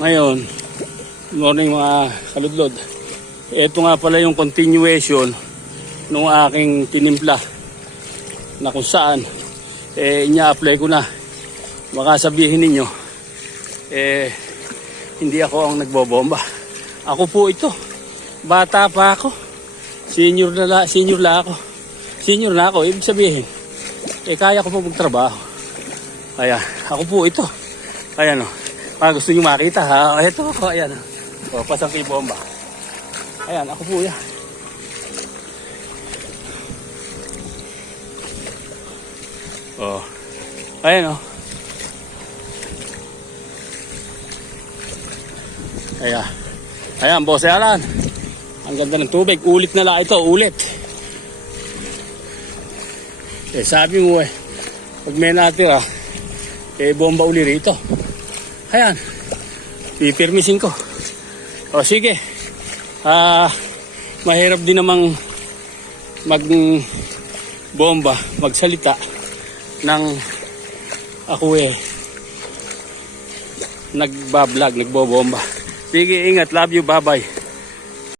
Ngayon, morning mga kaludlod. Ito nga pala yung continuation ng aking tinimpla na kung saan inya-apply ko na. Baka sabihin ninyo hindi ako ang nagbobomba. Ako po ito. Bata pa ako. Senior na ako. Senior na ako, ibig sabihin kaya ko pa magtrabaho. Kaya ako po ito. Ayan o. Para gusto nyo makita ha. Ito ako. Ayan o. Pasang kay bomba. Ayan, ako po yan. Ayan o. Ayan, boss Alan. Ang ganda ng tubig. Ulit na lang ito. Ulit. Sabi mo pag may natira, bomba uli rito. Ayan. Pipirmisin ko. O sige. Mahirap din namang mag-bomba, magsalita ng ako nagbablog, nagbobomba. Sige, ingat. Love you. Bye-bye.